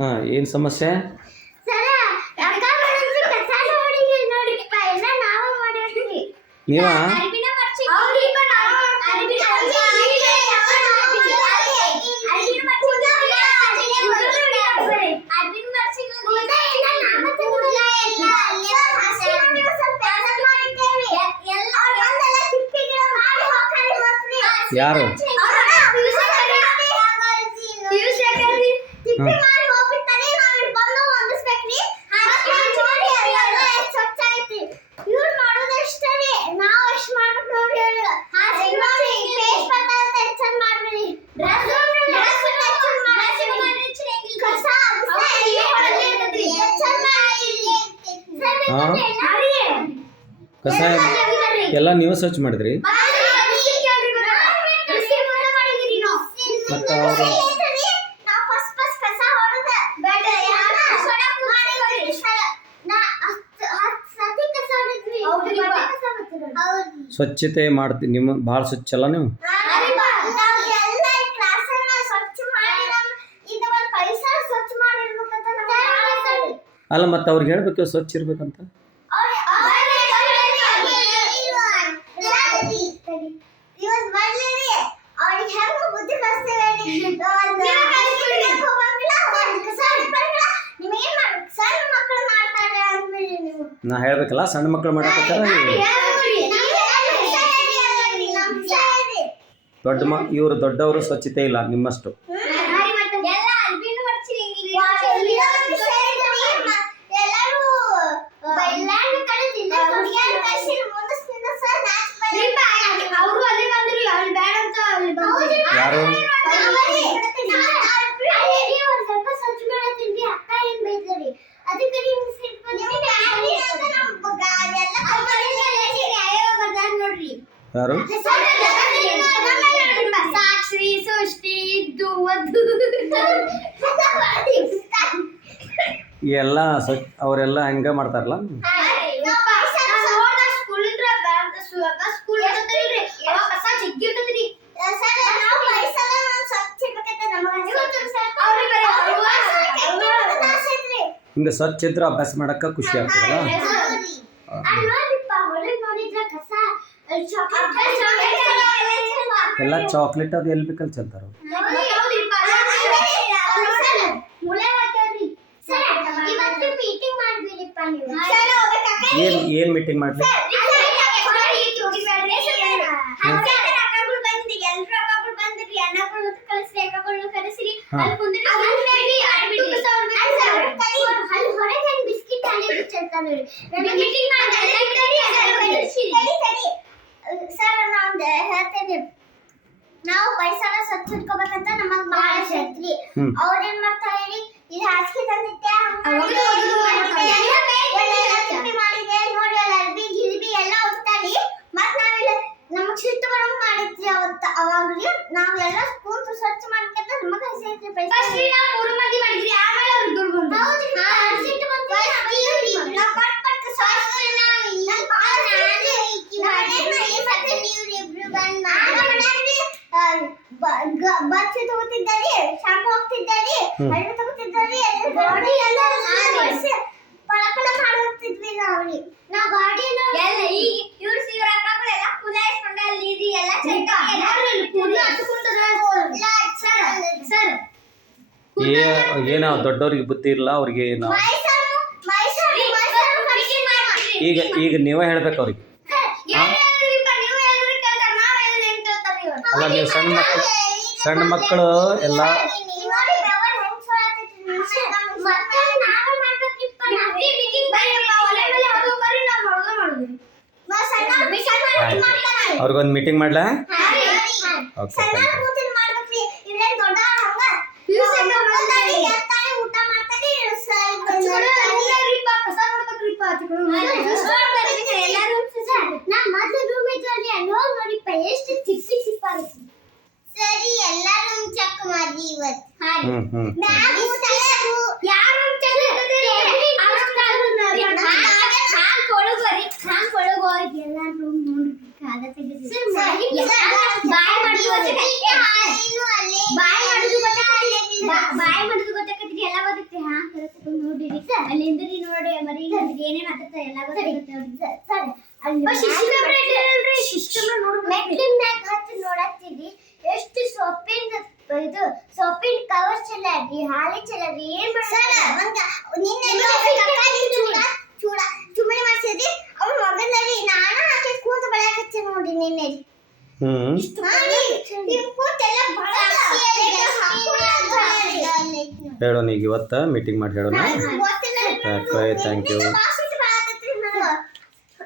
ಹಾಂ, ಏನು ಸಮಸ್ಯೆ? ನೀವಾ? ಯಾರು? ಕಸ ಎಲ್ಲ ನೀವು ಸ್ವಚ್ಛ ಮಾಡಿದ್ರಿ? ಮತ್ತು ಅವರು ಸ್ವಚ್ಛತೆ ಮಾಡ್ತೀವಿ. ನಿಮ್ಮ ಭಾಳ ಸ್ವಚ್ಛ ಅಲ್ಲ ನೀವು? ಅಲ್ಲ, ಮತ್ತು ಅವ್ರಿಗೆ ಹೇಳ್ಬೇಕು ಸ್ವಚ್ಛ ಇರ್ಬೇಕಂತ. ನಾ ಹೇಳ್ಬೇಕಲ್ಲ, ಸಣ್ಣ ಮಕ್ಕಳು ಮಾಡಕತ್ತಾರ. ಇವರು ದೊಡ್ಡವರು ಸ್ವಚ್ಛತೆ ಇಲ್ಲ ನಿಮ್ಮಷ್ಟು. ಯಾರು? ಯಾರು? ಎಲ್ಲ ಅವರೆಲ್ಲ ಹಂಗ ಮಾಡ್ತಾರಲ್ಲ. ಹಿಂಗೆ ಸ್ವಚ್ಛ ಇದ್ರೆ ಅಭ್ಯಾಸ ಮಾಡಕ್ಕೆ ಖುಷಿ ಆಗ್ತದಲ್ಲ. ಎಲ್ಲ ಚಾಕ್ಲೇಟ್ ಅದು ಎಲ್ಲಿ ಬೇಕಲ್ಲಿ ಚೆಲ್ತಾರ. ಏನ್ ಮೀಟಿಂಗ್ ಮಾಡ್ಲಿ? ನಾವು ಪೈಸಾನ ಸ್ವಚ್ಛ ಇಟ್ಕೋಬೇಕಂತ ನಮಗ್ ಬಹಳ ಶಕ್ತಿ. ಅವ್ರೇನ್ ಮಾಡ್ತಾರೆ ಹೇಳಿ, ಇದು ಹಾಸಿಗೆ ತಂದಿದ್ದೆ ಮಾಡಿದೆ ನೋಡಿ, ಅರ್ಬಿ ಗಿರ್ಬಿ ಎಲ್ಲ ಉತ್ತಾಡಿ ಮತ್ ನಾವೆಲ್ಲ ನಮಗ್ ಸಿಟ್ಟು ಬರಂಗ್ ಮಾಡಿದ್ರಿ ಅವತ್ತ. ಅವಾಗ್ರಿ ನಾವೆಲ್ಲ ಕೂತು ಸ್ವಚ್ಛ ಮಾಡ್ಕಂತ ನಮಗ್ ಹಸಿದ್ರಿ ಪೈಸಾ. ಮೂರು ಮಂದಿ ಮಾಡಿದ್ರಿ, ಆಮೇಲೆ ಅವ್ರಿಗೆ ದುಡ್ಡು ಬಂತು. ಸಿಟ್ಟು ಬಂತು, ನಾವು ಪಟ್ ಪಟ್ ಬಚ್ಚಿ ತಗೋತಿದ್ದಾರೆ, ಶಾಂಪು ಹೋಗ್ತಿದ್ದಾರೆ, ಅರಿವೆ ತಗೋತಿದ್ದಾರೆ, ಗಾಡಿ ಎಲ್ಲ ಪಳಪಳ ಮಾಡಿ ಹೋಗ್ತಿದ್ವಿ ನಾವ್ರಿ. ನಾವು ಗಾಡಿ ಎಲ್ಲ ಈಗ ಇವ್ರು ಇವ್ರ ಅಕ್ಕಗಳು ಎಲ್ಲ ಕುಲಾಯಿಸ್ಕೊಂಡೆ ಅಲ್ಲಿ ಇದು ಎಲ್ಲ ಚೆಕ್ ಸರ್. ಏನೋ ದೊಡ್ಡವ್ರಿಗೆ ಬುದ್ಧಿ ಇಲ್ಲ ಅವ್ರಿಗೆ. ಈಗ ನೀವೇ ಹೇಳ್ಬೇಕು ಅವ್ರಿಗೆ. ಅಲ್ಲ, ನೀವು ಸಣ್ಣ ಮಕ್ಕಳು ಎಲ್ಲ ಅವ್ರಿಗೊಂದು ಮೀಟಿಂಗ್ ಮಾಡ್ಲಾ? ಓಕೆ, ಸರಿ, ಎಲ್ಲರೂ ಚೆಕ್ ಮಾಡಿ ಇವತ್ತು. ಬಾಯ್ ಅಲ್ಲಿಂದ ನೋಡಿ ಮರಿ ಏನೇನ್ ಆಗ್ತದೆ ಎಲ್ಲ ಗೊತ್ತಾಗುತ್ತೆ ಸರಿ ಸಿಸ್ಟಮ್ ಮೆಟ್ಲಿನ ಮ್ಯಾಗ ಹತ್ತಿ ನೋಡತ್ತೀವಿ ಎಷ್ಟು ಸೊಪ್ಪಿನ ಇದು ಸೊಪ್ಪಿನ ಕವರ್ಸ್ ಎಲ್ಲ ಅದಿ ಹಾಲಿ ಚಲರಿ ಏನ್ ಚೂಡ ಚುಮ್ಮನೆ ಮಾಡ್ಸಿದಿ ಅವ್ನ ಮಗನಲ್ಲಿ ನಾನು ಆಕೆ ಕೂತ ಬೆಳಕಚ್ಚಿ ನೋಡಿ ನಿನ್ನೆ ಹೇಳೋಣ ಈಗ ಇವತ್ತು ಮೀಟಿಂಗ್ ಮಾಡಿ ಹೇಳೋಣ ಥ್ಯಾಂಕ್ ಯು